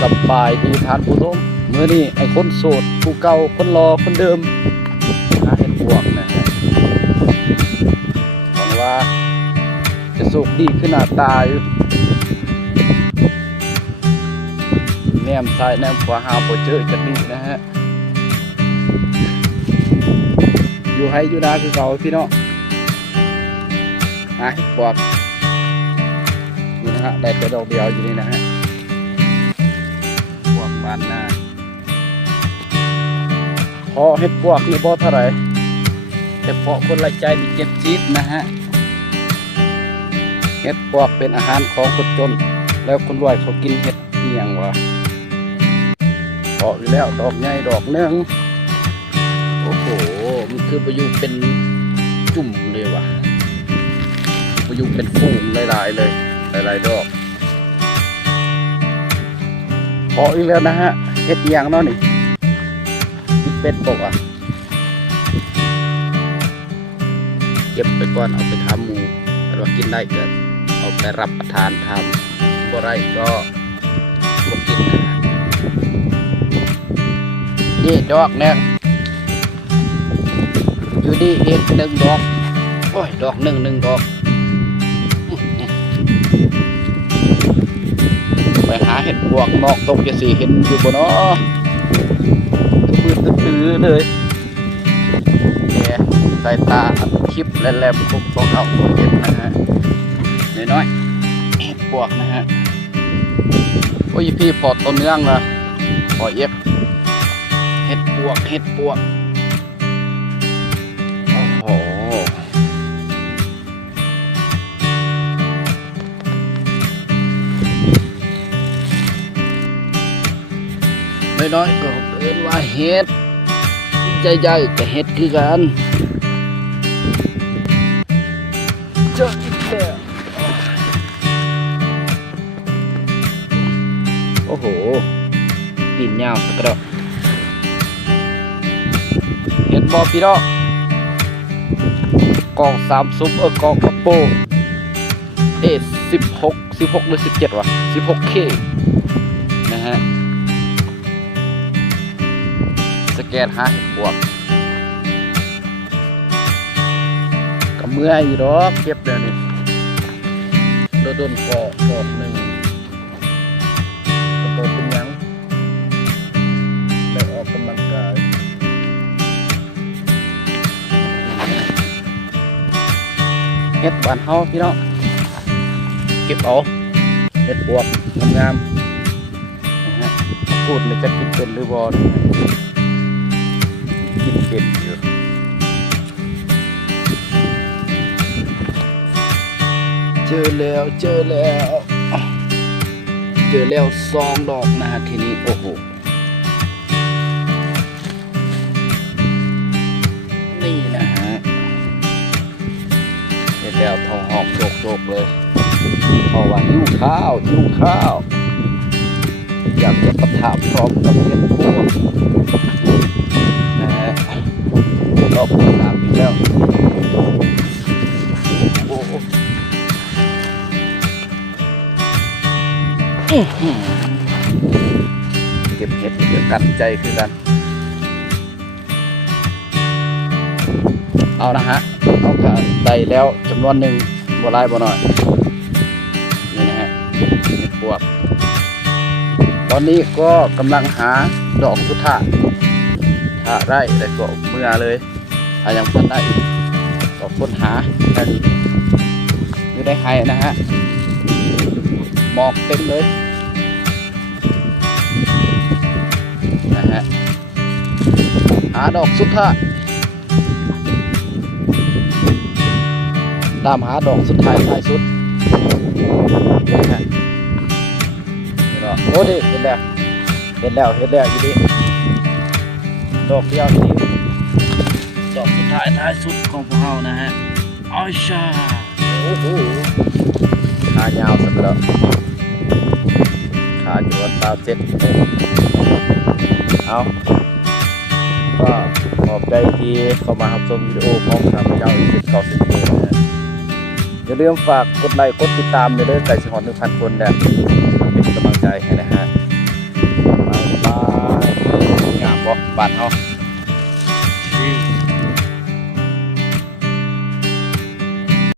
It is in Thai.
สบายดีทานผู้ชมเมื่อนี้ไอ้คนโสดผู้เก่าคนรอคนเดิมหาเห็ดพวกนะฮะหวังว่าจะสุขดีขึ้นหน้าตาอยู่แนมซ้ายแนมขวาหาบ่เจอจะดีนะฮะอยู่ให้อยู่นาคือเก่าพี่น้องหาเห็ดพวกนี่นะฮะได้แต่ดอกเดียวอยู่นี่นะฮะพวกบานนาพอเห็ดพวกนี่บ่เท่าไหร่แต่พอคนละใจมีเก็บซีดนะฮะเห็ดพวกเป็นอาหารของคนจนแล้วคนรวยเขากินเห็ดเอียงวะออกแล้วดอกใหญ่ดอกนึงโอ้โหมันคือประยุกต์เป็นจุ่มเลยว่ะประยุกต์เป็นฟูงหลายๆเลยหลายๆดอกพออีกแล้วนะฮะเห็ดเอียงเนาะนี่เป็ดบอกอ่ะเก็บไปก่อนเอาไปทำหมูแต่ว่ากินได้ก็เอาไปรับประทานทำบ่ไรก็บ่กินนะฮะนี่ดอกเนี่ยอยู่นี่เองหนึ่งดอกโอ้ยดอกหนึ่งดอกไปหาเห็ดพวกนอกตกจะสีเห็นอยู่บนอ้อตื้อเลยเนี่ยสายตาคลิปแหลมๆผมต้องเอาเก็บนะฮะน้อยๆเห็ดพวกนะฮะโอ้ยพี่พอต้นเนื้องนะพอเย็บเห็ดพวกโอ้โหน้อยๆก็เอิ้นว่าเห็ดใหญ่ๆก็เห็ดคือกันเจออีกแล้วโอ้โหตีนยาวสักกระเห็ดบอพี่น้องกอง3ซุ้มกองกระโปง16หรือ17วะ 16K นะฮะสแกนหาเห็ดพวกก็เมื่อยอยู่ดอกเก็บเดี๋ยวนี้โดนปอกหนึ่งกระโปรงเป็นยังได้ออกกำลังกายเห็ดบานเฮาพี่น้องเก็บเอาเห็ดพวกงามๆนะฮะพูดไม่จะกินเป็นหรือบอลกินเป็นอยู่เจอแล้ว2 ดอกนะฮะทีนี้โอ้โหนี่นะฮะเจอแล้วท้องหอกโจกเลยเพราะว่าหิวข้าวอยากจะประทานพร้อมกับเห็ดพวกนะฮะรอบ3อีกแล้วโอ้เก็บเห็ดเดี๋ยวกันใจคือกันเอานะฮะเอากระได้แล้วจำนวนหนึ่งบ่หลายบ่น้อยนี่นะฮะเห็ดพวกตอนนี้ก็กำลังหาดอกสุดท้ายถ้าได้แต่ก็เมื่อเลยถ้ายังพันได้ก็ค้นหาแค่นี้อยู่ในไฮนะฮะหมอกเต็มเลยนะฮะหาดอกสุดท้ายตามหาดอกสุดท้ายท้ายสุดนะฮะโอ้ดิเห็นแล้วอยู่ดิดอกเดียวนี่ดอกสุดท้ายท้ายสุดของพวกเรานะฮะอ้อยชาโอ้โหขายาวสักแล้วขาอยู่วัน3 เซนเอาก็ขอบใจที่เข้ามารับชมวิดีโอพร้อมกับยาวอีก10-90 นาทีนะฮะอย่าลืมฝากกดไลค์กดติดตามในเรื่องไก่สหอน 1,000 คนแล้วเป็นกำลังใจให้นะฮะ บ้านเฮา